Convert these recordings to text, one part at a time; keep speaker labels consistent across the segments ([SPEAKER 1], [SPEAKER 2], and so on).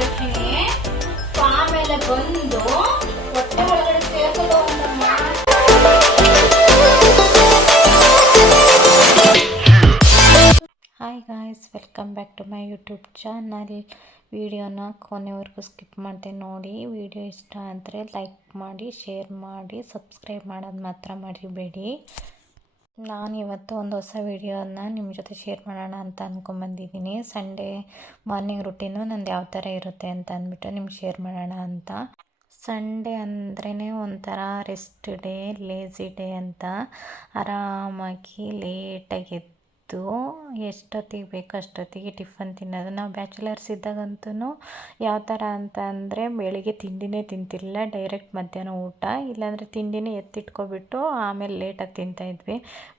[SPEAKER 1] ಅದಕ್ಕೆ ಆಮೇಲೆ ಬಂದು ಹೊಟ್ಟೆ ಒಳಗಡೆ ಸೇರ್ಕೊಳ್ಳೋ hi guys welcome back to my YouTube channel ವಿಡಿಯೋನ ಕೊನೆವರೆಗೂ ಸ್ಕಿಪ್ ಮಾಡಿದೆ ನೋಡಿ. ವಿಡಿಯೋ ಇಷ್ಟ ಆದರೆ ಲೈಕ್ ಮಾಡಿ ಶೇರ್ ಮಾಡಿ ಸಬ್ಸ್ಕ್ರೈಬ್ ಮಾಡೋದು ಮಾತ್ರ ಮರಿಬೇಡಿ. ನಾನು ಇವತ್ತು ಒಂದು ಹೊಸ ವಿಡಿಯೋನ ನಿಮ್ಮ ಜೊತೆ ಶೇರ್ ಮಾಡೋಣ ಅಂತ ಅಂದ್ಕೊಂಬಂದಿದ್ದೀನಿ ಸಂಡೇ ಮಾರ್ನಿಂಗ್ ರುಟೀನು ನಂದು ಯಾವ ಥರ ಇರುತ್ತೆ ಅಂತ ಅಂದ್ಬಿಟ್ಟು ನಿಮ್ಗೆ ಶೇರ್ ಮಾಡೋಣ ಅಂತ. ಸಂಡೇ ಅಂದ್ರೇ ಒಂಥರ ರೆಸ್ಟ್ ಡೇ ಲೇಝಿ ಡೇ ಅಂತ. ಆರಾಮಾಗಿ ಲೇಟಾಗಿ ಎದ್ದು ಎಷ್ಟೊತ್ತಿಗೆ ಬೇಕು ಅಷ್ಟೊತ್ತಿಗೆ ಟಿಫನ್ ತಿನ್ನೋದು. ನಾವು ಬ್ಯಾಚುಲರ್ಸ್ ಇದ್ದಾಗಂತೂ ಯಾವ ಥರ ಅಂತ ಅಂದರೆ ಬೆಳಿಗ್ಗೆ ತಿಂಡಿನೇ ತಿಂತಿರಲಿಲ್ಲ. ಡೈರೆಕ್ಟ್ ಮಧ್ಯಾಹ್ನ ಊಟ. ಇಲ್ಲಾಂದರೆ ತಿಂಡಿನೇ ಎತ್ತಿಟ್ಕೊಬಿಟ್ಟು ಆಮೇಲೆ ಲೇಟಾಗಿ ತಿಂತಾಯಿದ್ವಿ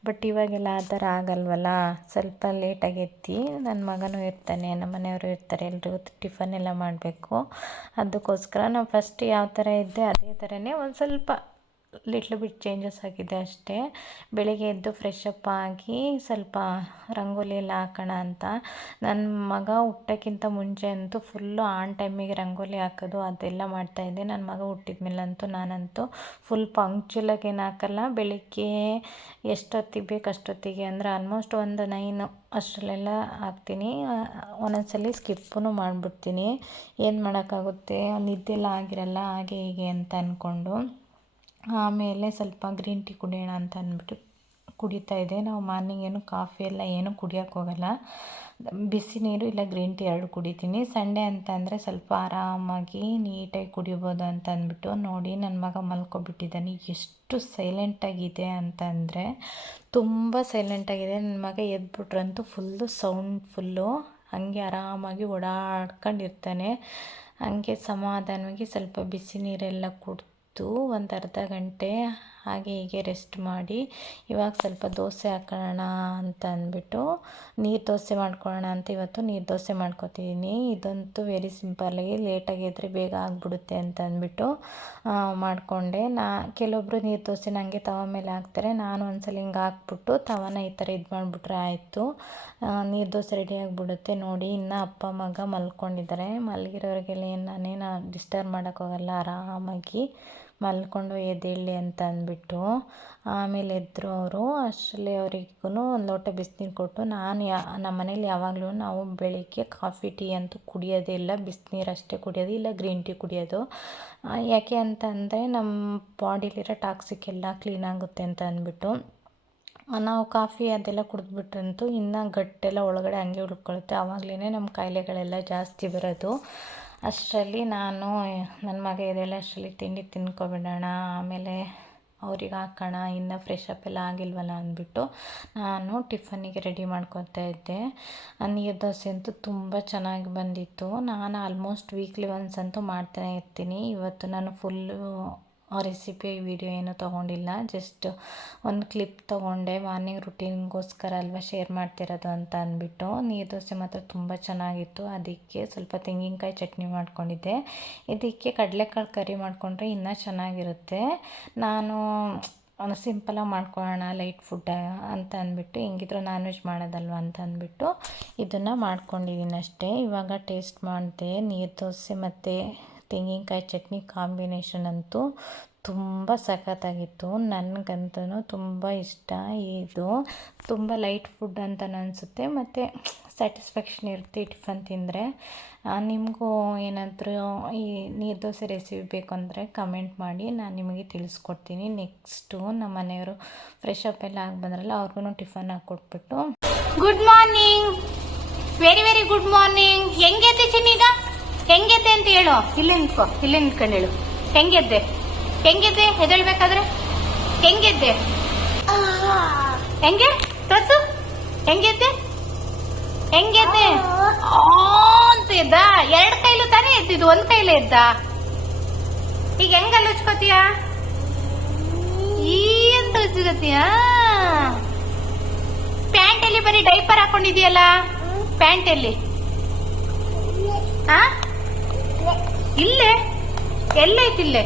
[SPEAKER 1] ಬಟ್ ಇವಾಗೆಲ್ಲ ಆ ಥರ ಆಗಲ್ವಲ್ಲ. ಸ್ವಲ್ಪ ಲೇಟಾಗಿ ಎತ್ತಿ ನನ್ನ ಮಗನೂ ಇರ್ತಾನೆ. ನಮ್ಮ ಮನೆಯವರು ಇರ್ತಾರೆ. ಎಲ್ರಿಗೂ ಟಿಫನ್ ಎಲ್ಲ ಮಾಡಬೇಕು. ಅದಕ್ಕೋಸ್ಕರ ನಾವು ಫಸ್ಟ್ ಯಾವ ಥರ ಇದ್ದೆ ಅದೇ ಥರನೇ ಒಂದು ಸ್ವಲ್ಪ ಲಿಟ್ಲ್ ಬಿಟ್ ಚೇಂಜಸ್ ಆಗಿದೆ ಅಷ್ಟೇ. ಬೆಳಿಗ್ಗೆ ಎದ್ದು ಫ್ರೆಶ್ ಅಪ್ ಆಗಿ ಸ್ವಲ್ಪ ರಂಗೋಲಿ ಎಲ್ಲ ಹಾಕೋಣ ಅಂತ. ನನ್ನ ಮಗ ಹುಟ್ಟೋಕ್ಕಿಂತ ಮುಂಚೆ ಅಂತೂ ಫುಲ್ಲು ಆನ್ ಟೈಮಿಗೆ ರಂಗೋಲಿ ಹಾಕೋದು ಅದೆಲ್ಲ ಮಾಡ್ತಾಯಿದ್ದೆ ನನ್ನ ಮಗ ಹುಟ್ಟಿದ ಮೇಲಂತೂ ನಾನಂತೂ ಫುಲ್ ಪಂಕ್ಚುಲಾಗಿ ಏನು ಹಾಕಲ್ಲ. ಬೆಳಿಗ್ಗೆ ಎಷ್ಟೊತ್ತಿಗೆ ಬೇಕು ಅಷ್ಟೊತ್ತಿಗೆ ಅಂದರೆ ಆಲ್ಮೋಸ್ಟ್ ಒಂದು ನೈನು ಅಷ್ಟರಲ್ಲೆಲ್ಲ ಹಾಕ್ತೀನಿ. ಒಂದೊಂದ್ಸಲಿ ಸ್ಕಿಪ್ಪೂ ಮಾಡಿಬಿಡ್ತೀನಿ. ಏನು ಮಾಡೋಕ್ಕಾಗುತ್ತೆ? ನಿದ್ದೆಲ್ಲ ಆಗಿರಲ್ಲ, ಹಾಗೆ ಹೀಗೆ ಅಂತ ಅಂದ್ಕೊಂಡು ಆಮೇಲೆ ಸ್ವಲ್ಪ ಗ್ರೀನ್ ಟೀ ಕುಡಿಯೋಣ ಅಂತ ಅಂದ್ಬಿಟ್ಟು ಕುಡಿತಾ ಇದ್ದೆ. ನಾವು ಮಾರ್ನಿಂಗ್ ಏನು ಕಾಫಿ ಎಲ್ಲ ಏನು ಕುಡಿಯೋಕೆ ಹೋಗಲ್ಲ. ಬಿಸಿ ನೀರು ಇಲ್ಲ, ಗ್ರೀನ್ ಟೀ ಎರಡು ಕುಡಿತೀನಿ. ಸಂಡೇ ಅಂತ ಅಂದರೆ ಸ್ವಲ್ಪ ಆರಾಮಾಗಿ ನೀಟಾಗಿ ಕುಡಿಬೋದು ಅಂತ ಅಂದ್ಬಿಟ್ಟು ನೋಡಿ ನನ್ನ ಮಗ ಮಲ್ಕೊಬಿಟ್ಟಿದ್ದಾನೆ. ಎಷ್ಟು ಸೈಲೆಂಟಾಗಿದೆ ಅಂತ ಅಂದರೆ ತುಂಬ ಸೈಲೆಂಟಾಗಿದೆ ನನ್ನ ಮಗ ಎದ್ಬಿಟ್ರಂತೂ ಫುಲ್ಲು ಸೌಂಡ್ ಫುಲ್ಲು ಹಾಗೆ ಆರಾಮಾಗಿ ಓಡಾಡ್ಕೊಂಡಿರ್ತಾನೆ. ಹಂಗೆ ಸಮಾಧಾನವಾಗಿ ಸ್ವಲ್ಪ ಬಿಸಿ ನೀರೆಲ್ಲ ಕುಡ್ ಒಂದು ಅರ್ಧ ಗಂಟೆ ಹಾಗೆ ಹೀಗೆ ರೆಸ್ಟ್ ಮಾಡಿ. ಇವಾಗ ಸ್ವಲ್ಪ ದೋಸೆ ಹಾಕೋಣ ಅಂತ ಅಂದ್ಬಿಟ್ಟು ನೀರು ದೋಸೆ ಮಾಡ್ಕೊಳ್ಳೋಣ ಅಂತ ಇವತ್ತು ನೀರು ದೋಸೆ ಮಾಡ್ಕೊತಿದ್ದೀನಿ ಇದಂತೂ ವೆರಿ ಸಿಂಪಲ್ಲಾಗಿ ಲೇಟಾಗಿ ಎದ್ದರೆ ಬೇಗ ಆಗಿಬಿಡುತ್ತೆ ಅಂತ ಅಂದ್ಬಿಟ್ಟು ಮಾಡಿಕೊಂಡೆ. ನಾ ಕೆಲವೊಬ್ಬರು ನೀರು ದೋಸೆ ನನಗೆ ತವ ಮೇಲೆ ಹಾಕ್ತಾರೆ. ನಾನು ಒಂದ್ಸಲ ಹಿಂಗೆ ಹಾಕ್ಬಿಟ್ಟು ತವನ ಈ ಥರ ಇದು ಮಾಡಿಬಿಟ್ರೆ ಆಯಿತು. ನೀರು ದೋಸೆ ರೆಡಿ ಆಗಿಬಿಡುತ್ತೆ ನೋಡಿ. ಇನ್ನು ಅಪ್ಪ, ಮಗ ಮಲ್ಕೊಂಡಿದ್ದಾರೆ. ಮಲಗಿರೋರಿಗೆಲ್ಲ ಏನು ನಾನೇನು ಡಿಸ್ಟರ್ಬ್ ಮಾಡೋಕ್ಕೋಗಲ್ಲ, ಆರಾಮಾಗಿ. ಮಲ್ಕೊಂಡು ಎದ್ದೇಳಿ ಅಂತ ಅಂದ್ಬಿಟ್ಟು ಆಮೇಲೆ ಎದ್ದರು ಅವರು, ಅಷ್ಟರಲ್ಲಿ ಅವರಿಗೂ ಒಂದು ಲೋಟ ಬಿಸಿನೀರು ಕೊಟ್ಟು ನಾನು ಯಾ ನಮ್ಮ ಮನೇಲಿ ಯಾವಾಗಲೂ ನಾವು ಬೆಳಿಗ್ಗೆ ಕಾಫಿ, ಟೀ ಅಂತೂ ಕುಡಿಯೋದೇ ಇಲ್ಲ. ಬಿಸಿನೀರು ಅಷ್ಟೇ ಕುಡಿಯೋದು, ಇಲ್ಲ ಗ್ರೀನ್ ಟೀ ಕುಡಿಯೋದು. ಯಾಕೆ ಅಂತ ಅಂದರೆ ನಮ್ಮ ಬಾಡಿಲಿರೋ ಟಾಕ್ಸಿಕ್ ಎಲ್ಲ ಕ್ಲೀನ್ ಆಗುತ್ತೆ ಅಂತ ಅಂದ್ಬಿಟ್ಟು ನಾವು ಕಾಫಿ ಅದೆಲ್ಲ ಕುಡಿದ್ಬಿಟ್ರಂತೂ ಇನ್ನು ಗಟ್ಟೆಲ್ಲ ಒಳಗಡೆ ಹಂಗೆ ಉಳ್ಕೊಳ್ಳುತ್ತೆ ಆವಾಗಲೇ ನಮ್ಮ ಕಾಯಿಲೆಗಳೆಲ್ಲ ಜಾಸ್ತಿ ಬರೋದು. ಅಷ್ಟರಲ್ಲಿ ನಾನು ನನ್ನ ಮಗ ಇದೆಲ್ಲ ಅಷ್ಟರಲ್ಲಿ ತಿಂಡಿ ತಿನ್ಕೊಬಿಡೋಣ, ಆಮೇಲೆ ಅವ್ರಿಗೆ ಹಾಕೋಣ, ಇನ್ನೂ ಫ್ರೆಶ್ ಅಪ್ ಎಲ್ಲ ಆಗಿಲ್ವಲ್ಲ ಅಂದ್ಬಿಟ್ಟು ನಾನು ಟಿಫನ್ನಿಗೆ ರೆಡಿ ಮಾಡ್ಕೊತಾ ಇದ್ದೆ. ನೀರು ದೋಸೆ ಅಂತೂ ತುಂಬ ಚೆನ್ನಾಗಿ ಬಂದಿತ್ತು. ನಾನು ಆಲ್ಮೋಸ್ಟ್ ವೀಕ್ಲಿ ಒನ್ಸ್ ಅಂತೂ ಮಾಡ್ತಾನೆ ಇರ್ತೀನಿ. ಇವತ್ತು ನಾನು ಫುಲ್ಲು ಆ ರೆಸಿಪಿ ವಿಡಿಯೋ ಏನೂ ತೊಗೊಂಡಿಲ್ಲ. ಜಸ್ಟ್ ಒಂದು ಕ್ಲಿಪ್ ತೊಗೊಂಡೆ. ಮಾರ್ನಿಂಗ್ ರುಟೀನ್ಗೋಸ್ಕರ ಅಲ್ವಾ ಶೇರ್ ಮಾಡ್ತಿರೋದು ಅಂತ ಅಂದ್ಬಿಟ್ಟು. ನೀರು ದೋಸೆ ಮಾತ್ರ ತುಂಬ ಚೆನ್ನಾಗಿತ್ತು. ಅದಕ್ಕೆ ಸ್ವಲ್ಪ ತೆಂಗಿನಕಾಯಿ ಚಟ್ನಿ ಮಾಡ್ಕೊಂಡಿದ್ದೆ. ಇದಕ್ಕೆ ಕಡಲೆಕಾಳು ಕರಿ ಮಾಡಿಕೊಂಡ್ರೆ ಇನ್ನೂ ಚೆನ್ನಾಗಿರುತ್ತೆ. ನಾನು ಸಿಂಪಲಾಗಿ ಮಾಡ್ಕೊಳ್ಳೋಣ ಲೈಟ್ ಫುಡ್ ಅಂತ ಅಂದ್ಬಿಟ್ಟು. ಹೆಂಗಿದ್ರು ನಾನ್ ವೆಜ್ ಮಾಡೋದಲ್ವ ಅಂತ ಅಂದ್ಬಿಟ್ಟು ಇದನ್ನು ಮಾಡ್ಕೊಂಡಿದ್ದೀನಿ ಅಷ್ಟೇ ಇವಾಗ ಟೇಸ್ಟ್ ಮಾಡಿದೆ. ನೀರು ದೋಸೆ ಮತ್ತು ತೆಂಗಿನಕಾಯಿ ಚಟ್ನಿ ಕಾಂಬಿನೇಷನ್ ಅಂತೂ ತುಂಬ ಸಖತ್ತಾಗಿತ್ತು. ನನಗಂತೂ ತುಂಬ ಇಷ್ಟ ಇದು. ತುಂಬ ಲೈಟ್ ಫುಡ್ ಅಂತ ಅನಿಸುತ್ತೆ. ಮತ್ತು ಸ್ಯಾಟಿಸ್ಫ್ಯಾಕ್ಷನ್ ಇರುತ್ತೆ ಟಿಫನ್ ತಿಂದರೆ. ನಿಮಗೂ ಏನಾದರೂ ಈ ನೀರು ದೋಸೆ ರೆಸಿಪಿ ಬೇಕು ಅಂದರೆ ಕಮೆಂಟ್ ಮಾಡಿ. ನಾನು ನಿಮಗೆ ತಿಳಿಸ್ಕೊಡ್ತೀನಿ. ನೆಕ್ಸ್ಟು ನಮ್ಮ ಮನೆಯವರು ಫ್ರೆಶ್ ಅಪ್ ಎಲ್ಲ ಆಗಿ ಬಂದ್ರಲ್ಲ ಅವ್ರಿಗೂ tiffin ಹಾಕ್ಕೊಟ್ಬಿಟ್ಟು
[SPEAKER 2] good morning very very good morning ಹೆಂಗೆ ಚಿನ್ನೀಗ ಹೆಂಗೆದ್ದೆ ಅಂತ ಹೇಳು. ಇಲ್ಲೇ ನಿಂತ್ಕೋ ಇಲ್ಲೇ ನಿಂತ್ಕೊಂಡು ಹೇಳು. ಹೆಂಗೆದ್ದೆ? ಹೆಂಗೆದ್ದೆ? ಹೆದೇಳ್ಬೇಕಾದ್ರೆ ಹೆಂಗೆದ್ದೆ? ಹೆಂಗೆ? ತೋರ್ಸು. ಹೆಂಗೆದ್ದೆ? ಹೆಂಗೆದ್ದೆ? ಆ. ಅಂತ ಎದ್ದ. ಎರಡ್ ಕೈಲು ತಾನೇ ಎದ್ದಿದ್ದು ಒಂದ್ ಕೈಲೇ ಎದ್ದ. ಈಗ ಹೆಂಗ ಲುಚ್ಕೋತೀಯ ಈ ಅಂತ ಲುಚ್ಕೋತೀಯ ಪ್ಯಾಂಟ್ ಅಲ್ಲಿ ಬರೀ ಡೈಪರ್ ಹಾಕೊಂಡಿದ್ಯಲ್ಲ ಪ್ಯಾಂಟ್ ಅಲ್ಲಿ ಆ? ಇಲ್ಲೇ ಎಲ್ಲೈತಿ ಇಲ್ಲೇ?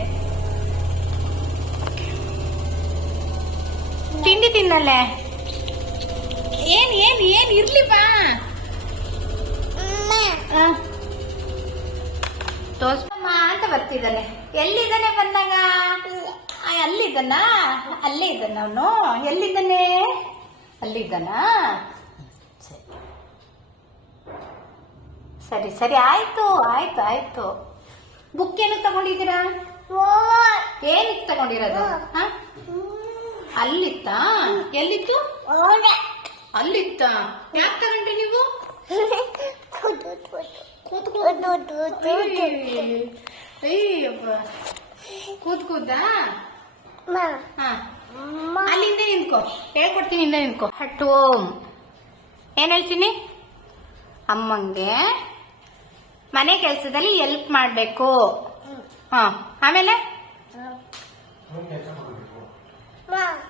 [SPEAKER 2] ತಿಂಡಿ ತಿನ್ನಲ್ಲೇ? ಏನ್ ಏನ್ ಏನ್ ಇರ್ಲಿ ಬಾ. ತೋರ್ಸಮ್ಮ ಅಂತ ಬರ್ತಿದ್ದಾನೆ. ಎಲ್ಲಿದ್ದಾನೆ ಬಂದಾಗ? ಅಲ್ಲಿದ್ದಾನ? ಅಲ್ಲೇ ಇದ್ದಾನ ಅವನು? ಎಲ್ಲಿದ್ದಾನೆ? ಅಲ್ಲಿದ್ದಾನ? ಸರಿ. ಸರಿ ಆಯ್ತು ಆಯ್ತು ಆಯ್ತು. ಬುಕ್ ಏನಕ್ಕೆ ತಗೊಂಡಿದ್ದೀರಾ? ಏನಕ್ಕೆ ತಗೊಂಡಿರೋದು? ಅಲ್ಲಿತ್ತ? ಅಲ್ಲಿತ್ತಾ ಎಲ್ಲಿತ್ತು? ಅಲ್ಲಿತ್ತ. ಯಾಕೆ ತಗೊಂಡ್ರಿ ನೀವು? ಅಯ್ಯಪ್ಪ ಕೂತ್ ಕೂದಾ ಹಾ. ಅಲ್ಲಿಂದ ನಿನ್ಕೋ ಹೇಳ್ಕೊಡ್ತೀನಿ ಇಂದ ನಿನ್ಕೋ ಹಟ್ ಓಂ. ಏನ್ ಹೇಳ್ತೀನಿ? ಅಮ್ಮಂಗೆ ಮನೆ ಕೆಲಸದಲ್ಲಿ ಎಲ್ಪ್ ಮಾಡಬೇಕು. ಹಾ, ಆಮೇಲೆ?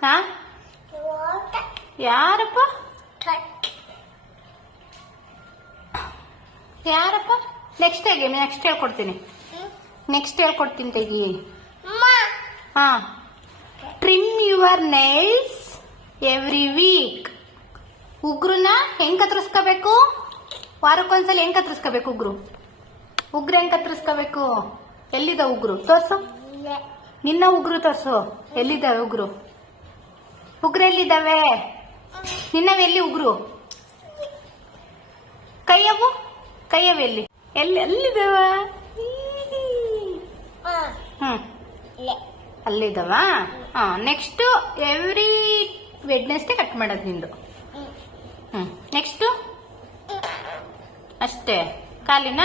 [SPEAKER 2] ಹಾ? ಯಾರಪ್ಪ? ಯಾರಪ್ಪ? ನೆಕ್ಸ್ಟ್ ಹೇಗೆ? ನೆಕ್ಸ್ಟ್ ಹೇಳ್ಕೊಡ್ತೀನಿ. ನೆಕ್ಸ್ಟ್ ಹೇಳ್ಕೊಡ್ತೀನಿ ತೆಗಿ. ಹಾ. Trim your nails every week ಉಗ್ರನ್ನ ಹೆಂಗ್ ಕತ್ರಿಸ್ಕೋಬೇಕು ವಾರಕ್ಕೊಂದ್ಸಲ ಹೆಂಗ್ ಕತ್ರಿಸ್ಕೋಬೇಕು ಉಗ್ರು? ಉಗ್ರು ಹೆಂಗ್ ಕತ್ತರಿಸ್ಕೋಬೇಕು? ಎಲ್ಲಿದ ಉಗ್ರು? ತೋರ್ಸು. ನಿನ್ನ ಉಗ್ರು ತೋರ್ಸು. ಎಲ್ಲಿದ್ದಾವೆ ಉಗ್ರು? ಉಗ್ರ ಎಲ್ಲಿದ್ದಾವೆ? ನಿನ್ನವೆ ಎಲ್ಲಿ ಉಗ್ರು? ಕೈಯವು? ಕೈಯವೆಲ್ಲಿ ಎಲ್ಲಿ? ಎಲ್ಲಿ ಎಲ್ಲಿದ್ದಾವ ಹ್ಮ್. ಅಲ್ಲಿದ್ದಾವ ಹಾ ನೆಕ್ಸ್ಟ್ ಎವ್ರಿ ವೆಡ್ನೆಸ್ಡೇ ಕಟ್ ಮಾಡೋದು ನಿಂದು. ಹ್ಮ್. ನೆಕ್ಸ್ಟು ಅಷ್ಟೇ. ಕಾಲಿನ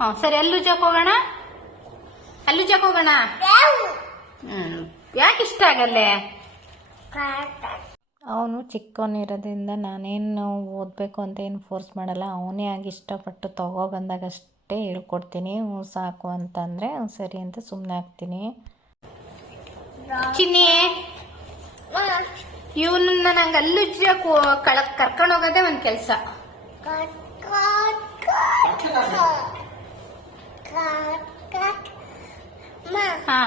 [SPEAKER 2] ಹಾಂ ಸರಿ ಅಲ್ಲೂ ಜಾಕ್ ಹೋಗೋಣ? ಅಲ್ಲೂ ಜಾಕ್ ಹೋಗೋಣ? ಹ್ಮ್ ಯಾಕೆ ಇಷ್ಟ ಆಗಲ್ಲೇ?
[SPEAKER 1] ಅವನು ಚಿಕ್ಕವನಿರೋದ್ರಿಂದ ನಾನೇನು ಓದಬೇಕು ಅಂತ ಏನು ಫೋರ್ಸ್ ಮಾಡಲ್ಲ. ಅವನೇ ಆಗಿ ಇಷ್ಟಪಟ್ಟು ತಗೊಬಂದಾಗಷ್ಟೇ ಹೇಳ್ಕೊಡ್ತೀನಿ. ಹ್ಞೂ ಸಾಕು ಅಂತಂದರೆ ಸರಿ ಅಂತ ಸುಮ್ಮನೆ ಹಾಕ್ತೀನಿ
[SPEAKER 2] ಚಿನ್ನಿ ಇವನನ್ನ ನಂಗೆ ಅಲ್ಲೂ ಕಳ ಕಳಕ್ ಕರ್ಕೊಂಡು ಹೋಗೋದೇ ಒಂದು ಕೆಲಸ. ಹಾ.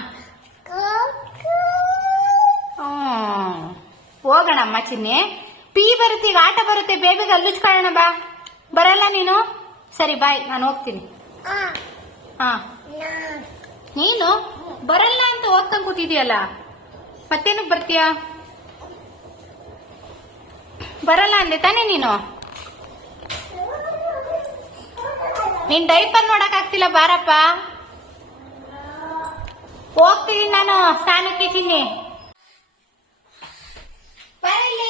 [SPEAKER 2] ಚಿನ್ನೆ ಚಿನ್ನಿ. ಪಿ ಬರುತ್ತೆ ಈಗ ಆಟ ಬರುತ್ತೆ ಬೇಗ ಅಲ್ಲುಚ್ಕೊಳ್ಳೋಣ ಬಾ. ಬರಲ್ಲ ನೀನು? ಸರಿ ಬಾಯ್ ನಾನು ಹೋಗ್ತೀನಿ. ಹಾ. ನೀನು? ಬರಲ್ಲ ಅಂತ ಓದ್ಕೊಂಡ್ ಕೂತಿದ್ಯಲ್ಲ ಮತ್ತೇನಕ್ ಬರ್ತೀಯ? ಬರಲ್ಲ ಅಂದೆ ತಾನೇ ನೀನು? ನೀನ್ ಡೈಪರ್ ನೋಡಕ್ ಆಗ್ತಿಲ್ಲ, ಬಾರಪ್ಪ. ಹೋಗ್ತೀನಿ ನಾನು, ಸ್ನಾನಕ್ಕೆ ಚಿನ್ನಿ ಬರಲಿ?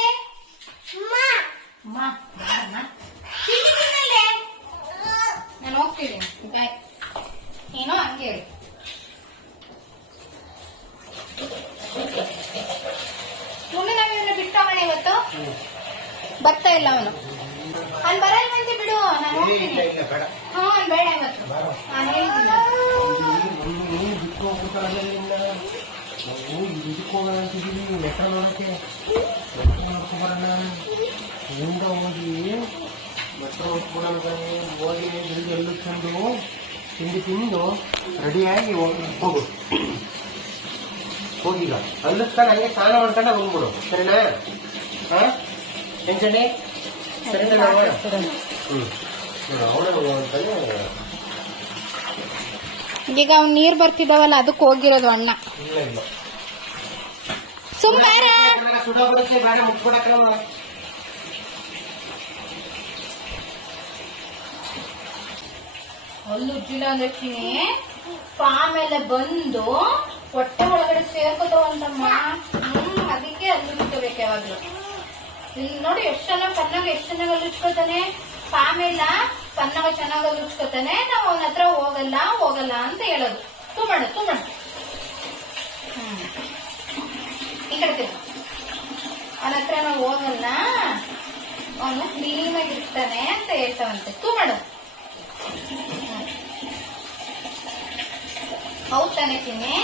[SPEAKER 2] ನಾನು ಹೋಗ್ತೀನಿ. ಬಾಯ್ ಏನೋ ಹಂಗೆ ಹೇಳಿ ಮುಂದೆ ನಾವೇನು ಬಿಟ್ಟು ಹೋಗೋಣ ಇವತ್ತು? ಬರ್ತಾ ಇಲ್ಲ ಅವನು. ಅವ್ನು ಬರಲ್ವಂತೆ ಬಿಡು ನಾನು ಹೋಗ್ತೀನಿ. ಹ್ಞೂ ಬೇಡ. ಇವತ್ತು ನಾನು ಹೇಳ್ತೀನಿ
[SPEAKER 3] ತಿಂಡಿ ತಿಂದು ರೆಡಿಯಾಗಿ ಹೋಗಿ ಹೋಗು ಹೋಗಿಲ್ಲ ಅಲ್ಲಿಸ್ಕೊಂಡು ಹಂಗೆ ಸ್ನಾನ ಮಾಡ್ಕೊಂಡು ಹೋಗ್ಬಿಡು ಸರಿನಾ? ಹಾ? ಟೆನ್ಷನ್
[SPEAKER 2] ಈಗ ಅವ್ ನೀರ್ ಬರ್ತಿದಾವಲ್ಲ ಅದಕ್ಕೆ ಹೋಗಿರೋದು ಅಣ್ಣ. ಸುಮ್ಮಾರ ಅಲ್ಲುಜ್ಜಿಲ್ಲ ಅಂದಿರ್ತೀನಿ ಆಮೇಲೆ ಬಂದು ಹೊಟ್ಟೆ ಒಳಗಡೆ ಸೇರ್ಕೋತಾವಂತಮ್ಮ. ಹ್ಮ್, ಅದಕ್ಕೆ ಅಲ್ಲಿ ಯಾವಾಗ್ಲೂ. ಇಲ್ಲಿ ನೋಡಿ, ಎಷ್ಟು ಚೆನ್ನಾಗಿ ಕಣ್ಣಾಗ ಎಷ್ಟು ಚೆನ್ನಾಗಿ ಅಲ್ಲುಚ್ಕೋತಾನೆ? ಆಮೇಲೆ ಕಣ್ಣಾಗ ಚೆನ್ನಾಗಿ ಅಲ್ಲಿಚ್ಕೋತಾನೆ, ನಾವು ಅವನ ಹತ್ರ ಹೋಗಲ್ಲ ಹೋಗಲ್ಲ ಅಂತ ಹೇಳೋದು. ತುಂಬಣ ತುಂಬಣ ಹ್ಮ್. ಅವನ ಹತ್ರ ನಾವು ಹೋಗಲ್ಲ, ಅವನು ಕ್ಲೀನ್ ಆಗಿರ್ತಾನೆ ಅಂತ ಹೇಳ್ತಾವಂತೆ. ತುಂಬಣ ಹೌದ್ ತಾನೆ ತಿನ್ನಿ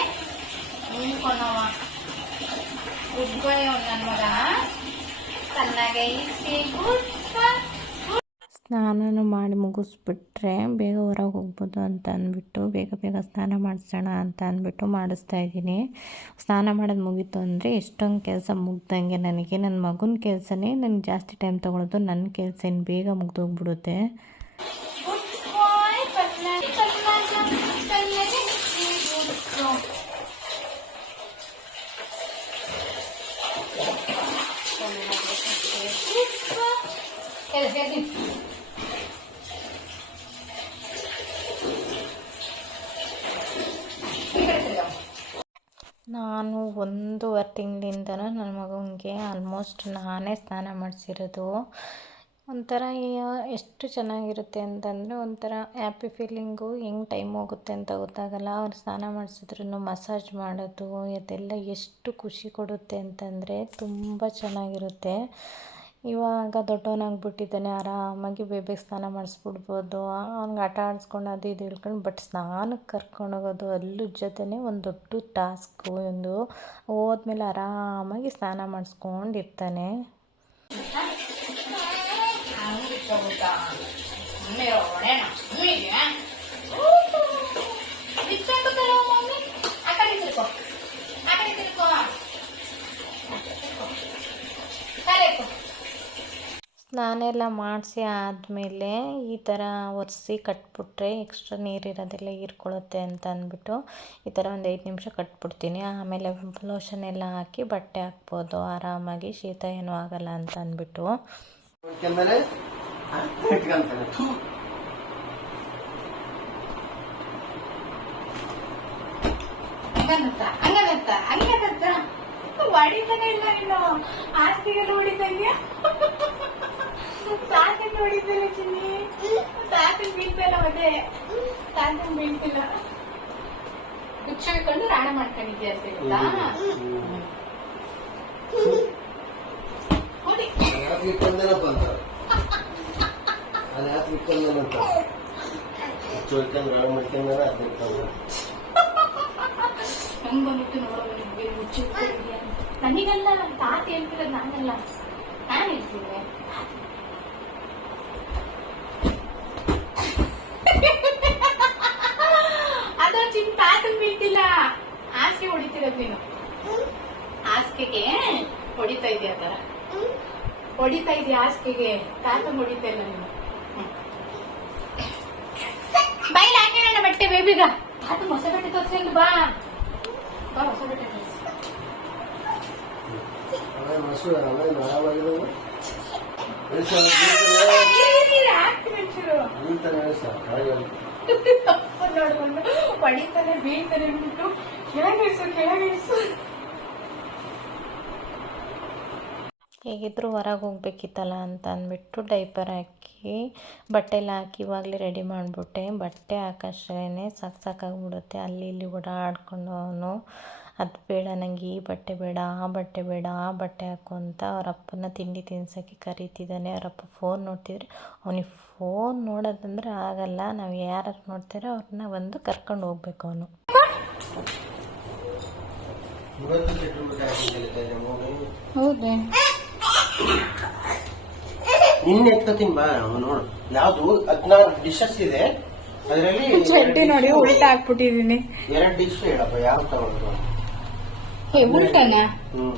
[SPEAKER 2] ನಿಂತ್ಕೊಂಡವ ಗುಡ್ ಮಗ. ಚೆನ್ನಾಗೆ
[SPEAKER 1] ಸ್ನಾನನ ಮಾಡಿ ಮುಗಿಸ್ಬಿಟ್ರೆ ಬೇಗ ಹೊರಗೆ ಹೋಗ್ಬೋದು ಅಂತ ಅಂದ್ಬಿಟ್ಟು ಬೇಗ ಬೇಗ ಸ್ನಾನ ಮಾಡಿಸೋಣ ಅಂತ ಅಂದ್ಬಿಟ್ಟು ಮಾಡಿಸ್ತಾ ಇದ್ದೀನಿ. ಸ್ನಾನ ಮಾಡೋದು ಮುಗೀತು ಅಂದರೆ ಎಷ್ಟೊಂದು ಕೆಲಸ ಮುಗ್ದಂಗೆ ನನಗೆ. ನನ್ನ ಮಗನ ಕೆಲಸನೇ ನನಗೆ ಜಾಸ್ತಿ ಟೈಮ್ ತೊಗೊಳೋದು ನನ್ನ ಕೆಲಸ ಏನು ಬೇಗ ಮುಗ್ದೋಗ್ಬಿಡುತ್ತೆ.
[SPEAKER 2] ನಾನು
[SPEAKER 1] ಒಂದೂವರೆ ತಿಂಗಳಿಂದನೂ ನನ್ನ ಮಗನಿಗೆ ಆಲ್ಮೋಸ್ಟ್ ನಾನೇ ಸ್ನಾನ ಮಾಡಿಸಿರೋದು. ಒಂಥರ ಎಷ್ಟು ಚೆನ್ನಾಗಿರುತ್ತೆ ಅಂತಂದರೆ ಒಂಥರ ಹ್ಯಾಪಿ ಫೀಲಿಂಗು ಹೆಂಗೆ ಟೈಮ್ ಹೋಗುತ್ತೆ ಅಂತ ಗೊತ್ತಾಗಲ್ಲ. ಅವ್ರು ಸ್ನಾನ ಮಾಡಿಸಿದ್ರು ಮಸಾಜ್ ಮಾಡೋದು, ಅದೆಲ್ಲ ಎಷ್ಟು ಖುಷಿ ಕೊಡುತ್ತೆ ಅಂತಂದರೆ ತುಂಬ ಚೆನ್ನಾಗಿರುತ್ತೆ. ಇವಾಗ ದೊಡ್ಡವನಾಗ್ಬಿಟ್ಟಿದ್ದಾನೆ, ಆರಾಮಾಗಿ ಬೇಬಿಗೆ ಸ್ನಾನ ಮಾಡಿಸ್ಬಿಡ್ಬೋದು. ಅವ್ನಿಗೆ ಆಟ ಆಡಿಸ್ಕೊಂಡು ಅದು ಇದು ಹೇಳ್ಕೊಂಡು ಬಟ್ ಸ್ನಾನಕ್ಕೆ ಕರ್ಕೊಂಡು ಹೋಗೋದು ಅಲ್ಲೂ ಜೊತೆನೇ ಒಂದು ದೊಡ್ಡ ಟಾಸ್ಕು ಒಂದು. ಹೋದ್ಮೇಲೆ ಆರಾಮಾಗಿ ಸ್ನಾನ ಮಾಡಿಸ್ಕೊಂಡಿರ್ತಾನೆ. ಸ್ನಾನ ಎಲ್ಲ ಮಾಡಿಸಿ ಆದಮೇಲೆ ಈ ಥರ ಒರೆಸಿ ಕಟ್ಬಿಟ್ರೆ ಎಕ್ಸ್ಟ್ರಾ ನೀರಿರೋದೆಲ್ಲ ಹೀರ್ಕೊಳ್ಳುತ್ತೆ ಅಂತ ಅಂದ್ಬಿಟ್ಟು ಈ ಥರ ಒಂದು ಐದು ನಿಮಿಷ ಕಟ್ಬಿಡ್ತೀನಿ. ಆಮೇಲೆ ಲೋಷನ್ ಎಲ್ಲ ಹಾಕಿ ಬಟ್ಟೆ ಹಾಕ್ಬೋದು ಆರಾಮಾಗಿ ಶೀತ ಏನೂ ಆಗಲ್ಲ ಅಂತ ಅಂದ್ಬಿಟ್ಟು.
[SPEAKER 2] ಇಲ್ಲ ನೀನು? ಆಸ್ತಿಗೆಲ್ಲ ಹೊಡಿತಾ ಇದೆಯಾ ತಾತನ್ ಹೊಡಿತಿಲ್ಲ ಚಿನ್ನಿ. ತಾತನ್ ಬೀಳ್ತಿಲ್ಲ ಅದೇ ತಾತನ್ ಬೀಳ್ತಿಲ್ಲ. ಹುಚ್ಚಿಕೊಂಡು ರಾಣ ಮಾಡ್ಕೊಂಡಿದ್ಯಾ
[SPEAKER 3] ಅದು ಯಾಕೆ ಮಾಡ್ಕೊಂಡಾರ ಅದು
[SPEAKER 2] ಹೆಂಗ್ ಬಂದ್ಬಿಟ್ಟು ನೋಡೋದು ಹುಚ್ಚು ನನಗಲ್ಲ ತಾತ ಹೇಳ್ತಿರೋದು ನಾನಲ್ಲ. ನಾನು ಹೇಳ್ತೀನಿ ಅದು ಚಿನ್ ತಾತನ್ ಬೀಳ್ತಿಲ್ಲ ಹಾಸಿಗೆ ಹೊಡಿತೀರ ನೀನು ಹಾಸಿಗೆಗೆ ಹೊಡಿತಾ ಇದೆಯಾ ತರ ಹೊಡಿತಾ ಇದೆಯಾ ಹಾಸಿಗೆಗೆ ತಾತನ್ ಹೊಡಿತಾ ಇಲ್ಲ ನೀನು ಬೈಲ್ ಹಾಕೋಣ ಬಟ್ಟೆ ಬೇಬಿಗ ತಾತ ಹೊಸ ಬಟ್ಟೆ ತೋರಿಸಿ ಬಾ ಬಾ ಹೊಸ ಬಟ್ಟೆ ತೋರಿಸಿ ಹಾಕ್ತೀನಿ ಹೊಡಿತಾನೆ, ಬೀಳ್ತಾನೆ ಅಂದ್ಬಿಟ್ಟು ಕೆಳಗಿಳಿಸು ಕೆಳಗಿಳಿಸು
[SPEAKER 1] ಹೇಗಿದ್ರು ಹೊರಗೆ ಹೋಗ್ಬೇಕಿತ್ತಲ್ಲ ಅಂತ ಅಂದ್ಬಿಟ್ಟು ಡೈಪರ್ ಹಾಕಿ ಬಟ್ಟೆ ಎಲ್ಲ ಹಾಕಿ ಇವಾಗಲೇ ರೆಡಿ ಮಾಡಿಬಿಟ್ಟೆ. ಬಟ್ಟೆ ಹಾಕಷ್ಟೇ ಸಾಕು ಸಾಕಾಗ್ಬಿಡುತ್ತೆ ಅಲ್ಲಿ ಇಲ್ಲಿ ಓಡಾಡ್ಕೊಂಡು ಅವನು, ಅದು ಬೇಡ ನನಗೆ ಈ ಬಟ್ಟೆ ಬೇಡ, ಆ ಬಟ್ಟೆ ಬೇಡ, ಆ ಬಟ್ಟೆ ಹಾಕು ಅಂತ ಅವ್ರ ತಿಂಡಿ ತಿನ್ಸೋಕ್ಕೆ ಕರೀತಿದ್ದಾನೆ. ಅವರಪ್ಪ ಫೋನ್ ನೋಡ್ತಿದ್ರೆ, ಅವನಿಗೆ ಫೋನ್ ನೋಡೋದಂದ್ರೆ ಆಗಲ್ಲ. ನಾವು ಯಾರು ನೋಡ್ತಾರೋ ಅವ್ರನ್ನ ಒಂದು ಕರ್ಕೊಂಡು ಹೋಗ್ಬೇಕು ಅವನು.
[SPEAKER 2] ಹೌದೇ.
[SPEAKER 3] ನಿನ್ನೆ ಎತ್ಕೋತೀನಿ ಬಾ ನೋಡು. ಯಾವ್ದು? ಹದಿನಾರು ಡಿಶಸ್ ಇದೆ. ಅದರಲ್ಲಿ
[SPEAKER 2] ಚಡ್ಡಿ ನೋಡಿ ಉಲ್ಟಾ ಹಾಕ್ಬಿಟ್ಟಿದೀನಿ.
[SPEAKER 3] ಎರಡು ಡಿಶ್ ಹೇಳಪ್ಪ ಯಾವ ತಗೊಂಡು
[SPEAKER 2] ಏ ಉಲ್ಟನ?
[SPEAKER 3] ಹ್ಮ್.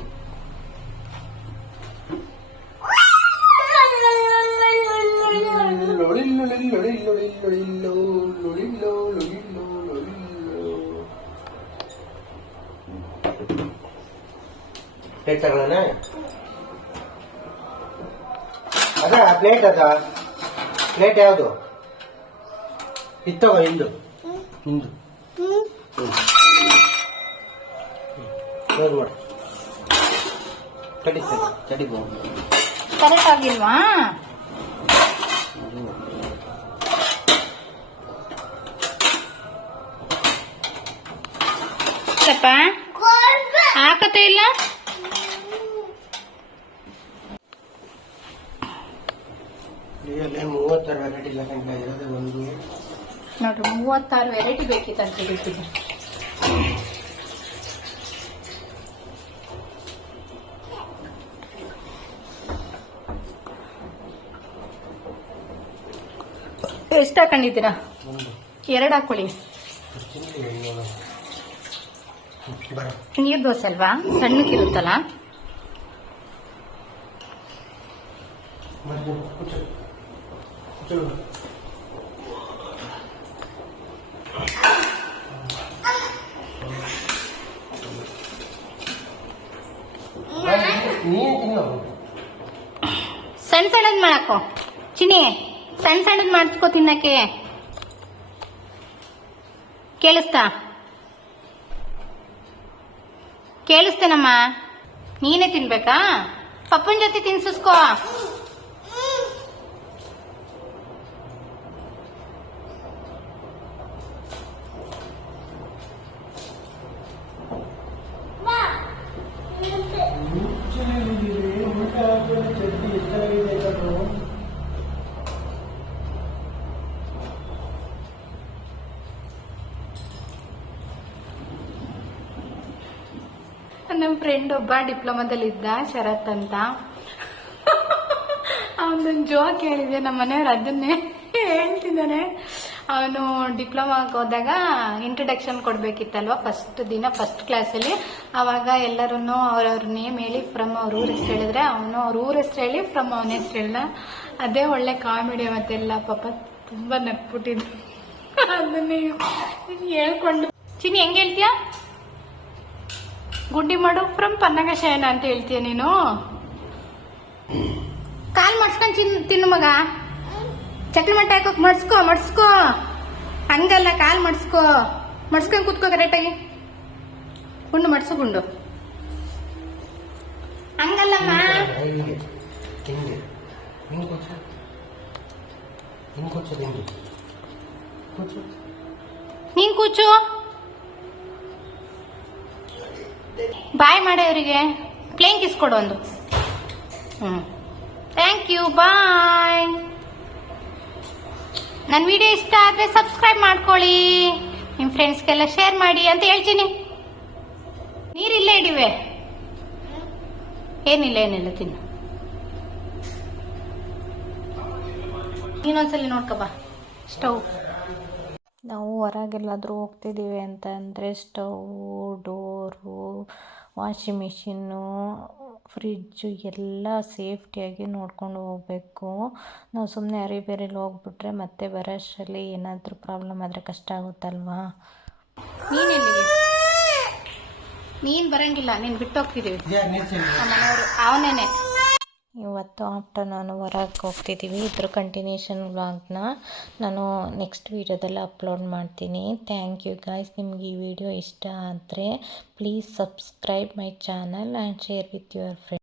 [SPEAKER 3] ಪ್ಲೇಟ್ ತಗೊಳ್ಳೋಣ ಅದ ಪ್ಲೇಟ್ ಅದ ಪ್ಲೇಟ್ ಯಾವುದು ಇತ್ತವ ಇಂದು ಇಂದು ಹ್ಮ್ ಕ್ಲೋಸ್ ಮಾಡು ಕಡಿ ಕಡಿ
[SPEAKER 2] ಕರೆಕ್ಟ್ ಆಗಿಲ್ವಾ ಸ್ವಲ್ಪ ಹಾಕತ್ತ ಇಲ್ಲ?
[SPEAKER 3] ಇಲ್ಲಿ ಮೂವತ್ತಾರು ವೆರೈಟಿ ಇಲ್ಲ ಕಂಡ ಇರೋದೇ ಒಂದು.
[SPEAKER 2] ನೋಡ್ರಿ ಮೂವತ್ತಾರು ವೆರೈಟಿ ಬೇಕಿತ್ತಂತ ಬೇಕಿದೆ ಎಷ್ಟು ಹಾಕೊಂಡಿದ್ದೀರಾ? ಎರಡು ಹಾಕೊಳ್ಳಿ
[SPEAKER 3] ತಿಂಡಿ ನೋಡು. ಬರ
[SPEAKER 2] ನೀರು ದೋಸೆ ಅಲ್ವಾ? ಸಣ್ಣಕ್ಕಿರುತ್ತಲ್ಲ ಸಣ್ಣ ಸಣ್ಣದ್ ಮಾಡಾಕೋ. ಚಿನಿ ಸಣ್ಣ ಸಣ್ಣದ್ ಮಾಡಿಸ್ಕೋ ತಿನ್ನಕ್ಕೆ. ಕೇಳಿಸ್ತಾ? ಕೇಳಿಸ್ತೇನಮ್ಮ. ನೀನೇ ತಿನ್ಬೇಕಾ? ಪಪ್ಪನ ಜೊತೆ ತಿನ್ಸಿಸ್ಕೋ ನಮ್ಮ ಫ್ರೆಂಡ್ ಒಬ್ಬ ಡಿಪ್ಲೊಮಾದಲ್ಲಿ ಇದ್ದ ಶರತ್ ಅಂತ. ಅವನೊಂದು ಜೋಕ್ ಹೇಳಿದೆ ನಮ್ಮ ಮನೆಯವ್ರು ಅದನ್ನೇ ಹೇಳ್ತಿದ್ದಾನೆ ಅವನು ಡಿಪ್ಲೊಮಾಗೆ ಹೋದಾಗ ಇಂಟ್ರಡಕ್ಷನ್ ಕೊಡ್ಬೇಕಿತ್ತಲ್ವಾ ಫಸ್ಟ್ ದಿನ ಫಸ್ಟ್ ಕ್ಲಾಸಲ್ಲಿ ಅವಾಗ ಎಲ್ಲರೂ ಅವ್ರವ್ರ ನೇಮ್ ಹೇಳಿ ಫ್ರಮ್ ಅವ್ರ ಊರ ಹೆಸರು ಹೇಳಿದ್ರೆ, ಅವನು ಅವ್ರ ಊರ ಹೆಸರು ಹೇಳಿ ಫ್ರಮ್ ಅವನ ಹೆಸರು ಹೇಳ ಅದೇ ಒಳ್ಳೆ ಕಾಮಿಡಿ ಮತ್ತೆಲ್ಲ ಪಾಪ ತುಂಬಾ ನಕ್ಬಿಟ್ಟಿದ್ರು ಅದನ್ನೇ ಹೇಳ್ಕೊಂಡು. ಚಿನ್ನಿ, ಹೆಂಗ್ ಹೇಳ್ತೀಯಾ? ಗುಂಡಿ ಮಾಡು ಫ್ರಮ್ ಪನ್ನಗ ಶಯನ ಅಂತ ಹೇಳ್ತೀಯ ನೀನು ಕಾಲ್ ಮಡ್ಸ್ಕೊಂಡ್ ಚಿನ್ ತಿನ್ನು ಮಗ ಚಕ್ಲಿ ಮಟ್ಟ ಹಾಕೋಕ್ ಮಡ್ಸ್ಕೋ ಮಡ್ಸ್ಕೋ ಹಂಗಲ್ಲ ಕಾಲ್ ಮಡ್ಸ್ಕೋ ಮಡ್ಸ್ಕೊಂಡ್ ಕೂತ್ಕೋ ಕರೆಕ್ಟಾಗಿ ಗುಂಡು ಮಡ್ಸು ಗುಂಡು ಹಂಗಲ್ಲಮ್ಮ
[SPEAKER 3] ಹಿಂಗೆ ಹಿಂಗೆ ಹಿಂಗೆ ಕೂರ್ಚು ಹಿಂಗೆ ಕೂರ್ಚೋದು ಹಿಂಗೆ ಕೂರ್ಚು
[SPEAKER 2] ನೀನ್ ಕೂಚು ಬಾಯ್ ಮಾಡಿ ಅವರಿಗೆ. ಪ್ಲೇನ್ ಕಿಸ್ ಕೊಡು ಒಂದು. ಹ್ಮ್. ಥ್ಯಾಂಕ್ ಯು ಬಾಯ್ ನನ್ನ ವಿಡಿಯೋ ಇಷ್ಟ ಆದ್ರೆ ಸಬ್ಸ್ಕ್ರೈಬ್ ಮಾಡ್ಕೊಳ್ಳಿ. ನಿಮ್ಮ ಫ್ರೆಂಡ್ಸ್ಗೆಲ್ಲ ಶೇರ್ ಮಾಡಿ ಅಂತ ಹೇಳ್ತೀನಿ. ನೀರಿಲ್ಲೇ ಇಡಿವೆ ಏನಿಲ್ಲ ಏನಿಲ್ಲ, ತಿನ್ನು. ಇನ್ನೊಂದ್ಸಲಿ ನೋಡ್ಕೊ ಬಾ. ಸ್ಟವ್
[SPEAKER 1] ನಾವು ಹೊರಗೆಲ್ಲಾದರೂ ಹೋಗ್ತಿದ್ದೀವಿ ಅಂತ ಅಂದರೆ stove door washing machine fridge ಎಲ್ಲ ಸೇಫ್ಟಿಯಾಗಿ ನೋಡ್ಕೊಂಡು ಹೋಗಬೇಕು. ನಾವು ಸುಮ್ಮನೆ ಅರಿ ಬೇರೆಲಿ ಹೋಗ್ಬಿಟ್ರೆ ಮತ್ತೆ ಬರೋಷ್ಟರಲ್ಲಿ ಏನಾದರೂ ಪ್ರಾಬ್ಲಮ್ ಆದರೆ ಕಷ್ಟ ಆಗುತ್ತಲ್ವಾ?
[SPEAKER 2] ನೀನು ನೀನ್ ಬರಂಗಿಲ್ಲ ನೀನು ಬಿಟ್ಟು
[SPEAKER 3] ಹೋಗ್ತಿದ್ದೀವಿ
[SPEAKER 2] ಮನೆಯವರು ಅವನೇನೆ.
[SPEAKER 1] ಇವತ್ತು ಆಫ್ಟರ್ನೂನ್ ಹೊರಗೆ ಹೋಗ್ತಿದ್ದೀವಿ ಇದ್ರ ಕಂಟಿನ್ಯೂಷನ್ ವ್ಲಾಗ್ನ ನಾನು ನೆಕ್ಸ್ಟ್ ವೀಡಿಯೋದಲ್ಲಿ ಅಪ್ಲೋಡ್ ಮಾಡ್ತೀನಿ. ಥ್ಯಾಂಕ್ ಯು ಗಾಯ್ಸ್ ನಿಮ್ಗೆ ಈ ವಿಡಿಯೋ ಇಷ್ಟ ಆದರೆ please subscribe my channel and share with your friend